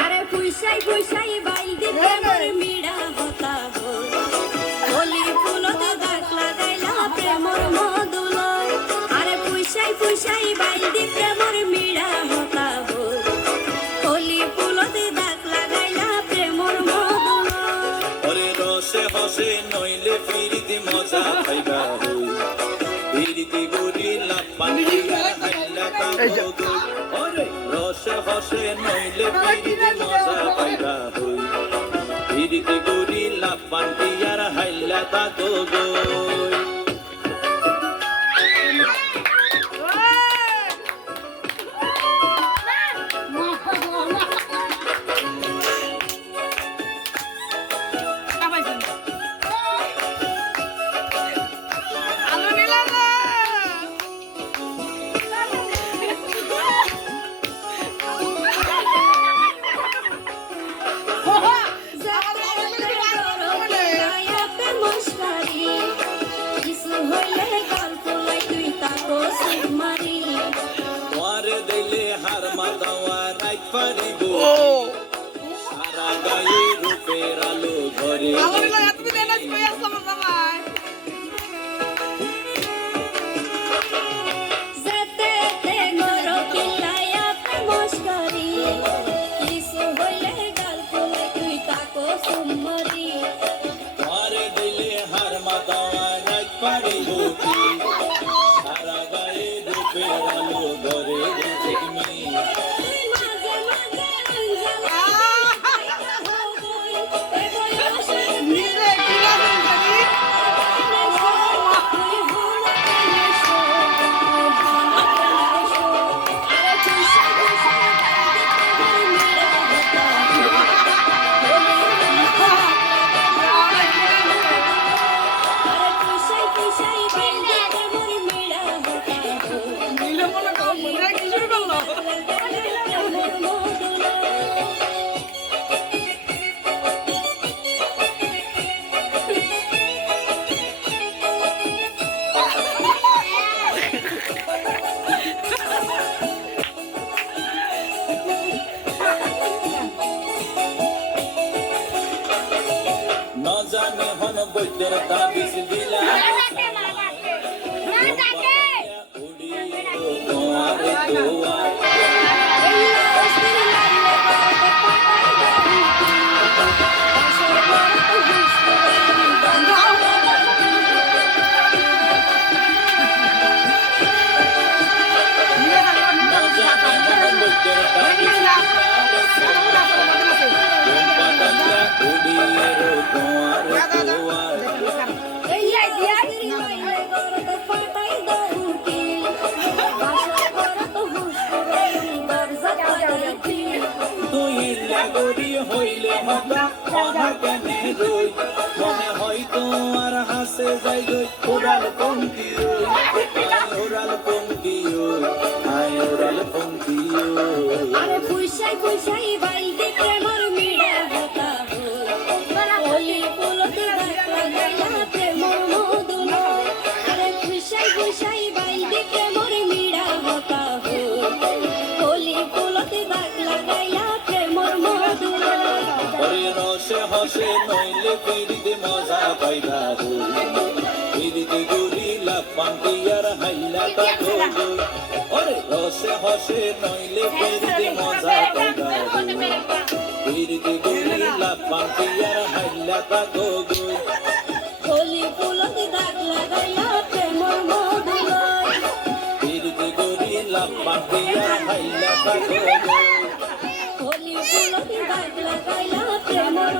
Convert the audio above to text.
আরে পুইসাই পুইসাই বাইল দি প্রেমর মিড়া হতা হো হোলি ফুলত দাগ লাগাইলা প্রেমর মধুলয় আরে পুইসাই পুইসাই বাইল দি প্রেমর মিড়া হতা হো হোলি ফুলত দাগ লাগাইলা প্রেমর মধুলয় ওরে রসে হসে নইলে ফিরিতি মজা পাইবা হই ফিরিতি গুড়ি লাপান হাইলা কাগো ওরে রসে হসে নইলে ফিরিতি মজা পাইবা হই ফিরিতি গুড়ি লাপান টিয়ার হাইলা কাগো তোয়ারে দিলে হার মাতাওয়া রাইত পারিব সারা গায়ে রূপের আলো ঘরে তোয়ারে দিলে হার মাতাওয়া রাইত পারিব সারা গায়ে রূপের আলো ঘরে ঝিকমি নজানে হন বৈদ্যের তাবিজ দিলা তোমারে তোয়ার হইলে হতা মহা কেনে রই মনে হয়তো আর হাসে যাই গই ওরাল পঙ্কিও ওরাল পঙ্কিও আয় ওরাল পঙ্কিও আরে পুইসাই পুইসাই বাইল দি প্রেমর মিড়া হতা হো হোলি ফুলত দাগ লাগাইলা প্রেমর মধুলয় আরে পুইসাই পুইসাই বাইল দি প্রেমর মিড়া হতা হো হোলি ফুলত দাগ লাগাইলা প্রেমর মধুলয় ওরে রসে হসে নইলে ফিরিতে মজা পাইবা হই ফিরিতে গুড়ি লাপান টিয়ার হাইলা কাগো ওরে রসে হসে নইলে ফিরিতে মজা পাইবা হই ফিরিতে গুড়ি লাপান টিয়ার হাইলা কাগো হোলি ফুলত দাগ লাগাইলা প্রেমর মধুলয় ফিরিতে গুড়ি লাপান টিয়ার হাইলা কাগো হোলি ফুলত দাগ লাগাইলা প্রেমর